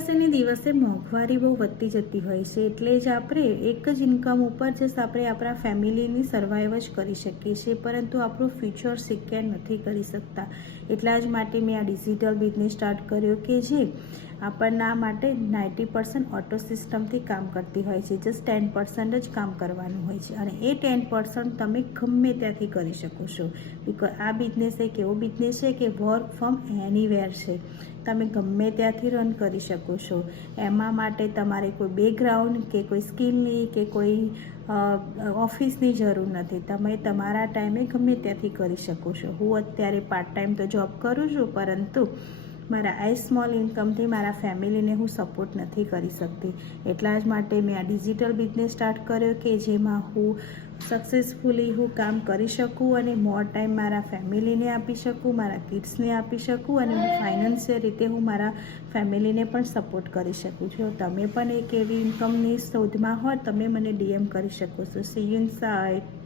દિવસે ને દિવસે મોંઘવારી બહુ વધતી જતી હોય છે, એટલે જ આપણે એક જ ઇન્કમ ઉપર જ આપણે આપણા ફેમિલીની સર્વાઈવ જ કરી શકીએ છીએ, પરંતુ આપણું ફ્યુચર સિક્યોર નથી કરી શકતા. એટલા જ માટે મેં આ ડિજિટલ બિઝનેસ સ્ટાર્ટ કર્યો કે જે આપણના માટે 90% ઓટો સિસ્ટમથી કામ કરતી હોય છે. જસ્ટ 10% જ કામ કરવાનું હોય છે અને એ 10% તમે ગમે ત્યાંથી કરી શકો છો. બિકોઝ આ બિઝનેસ એક એવો બિઝનેસ છે કે વર્ક ફ્રોમ એનીવેર છે. તમે ગમે ત્યાંથી રન કરી શકો છો. એમાં માટે તમારે કોઈ બેકગ્રાઉન્ડ કે કોઈ સ્કિલની કે કોઈ ઓફિસની જરૂર નથી. તમે તમારા ટાઈમે ગમે ત્યાંથી કરી શકો છો. હું અત્યારે પાર્ટ ટાઈમ તો જોબ કરું છું, પરંતુ મારા આ સ્મોલ ઇન્કમથી મારા ફેમિલીને હું સપોર્ટ નથી કરી શકતી. એટલા જ માટે મેં આ ડિજિટલ બિઝનેસ સ્ટાર્ટ કર્યો કે જેમાં હું સક્સેસફુલી કામ કરી શકું અને મોર ટાઈમ મારા ફેમિલીને આપી શકું, મારા કિડ્સને આપી શકું અને ફાઇનાન્શિયલ રીતે હું મારા ફેમિલીને પણ સપોર્ટ કરી શકું છું. તમે પણ એક એવી ઇન્કમની શોધમાં હો, તમે મને DM કરી શકો છો. C you in site.